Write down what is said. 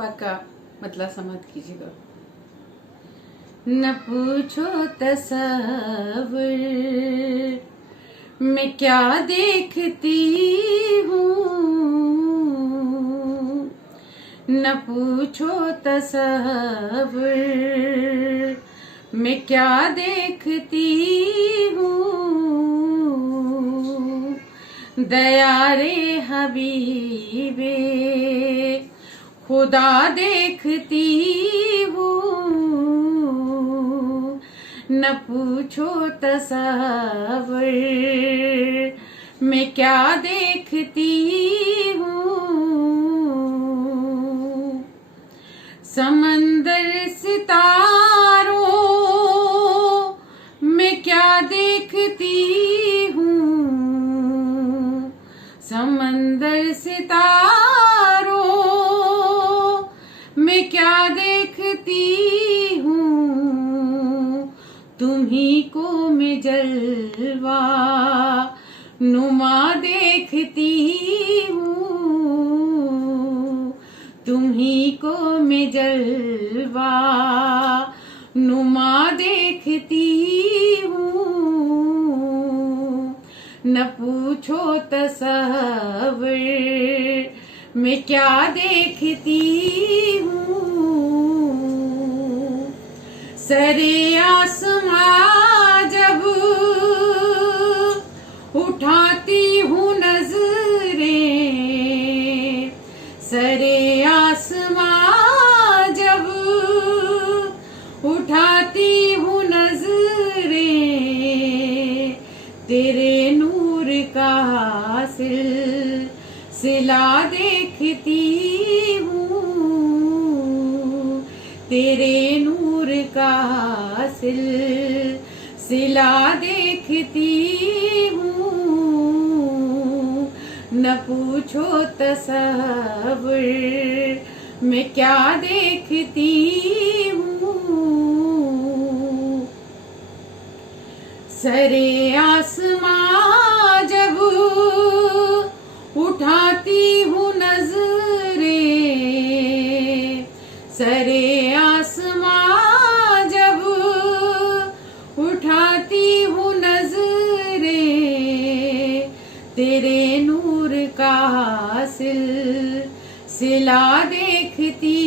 पाक का मतलब समाप्त कीजिएगा। न पूछो तसव्वुर मैं क्या देखती हूँ, न पूछो तसव्वुर मैं क्या देखती हूँ। दया रे हबीबे खुदा देखती हूँ, न पूछो तसव्वुर मैं क्या देखती हूँ। समंदर सितारों मैं क्या देखती हूँ, समंदर सितारों मैं क्या देखती हूँ। तुम्ही को मैं जलवा नुमा देखती हूँ, तुम्ही को मैं जलवा नुमा देखती हूँ। न पूछो तसव्वुर मैं क्या देखती हूँ। सरे आसमां जब उठाती हूँ नजरें, सरे आसमां जब उठाती हूँ नजरें, तेरे नूर का सिलसिला देखती हूँ, तेरे नूर का सिलसिला देखती हूँ। न पूछो तसव्वुर मैं क्या देखती हूँ। सरे आसमां जब उठाती हूँ नजरें, सरे आसमां जब उठाती हूँ नजरें, तेरे नूर का सिलसिला देखती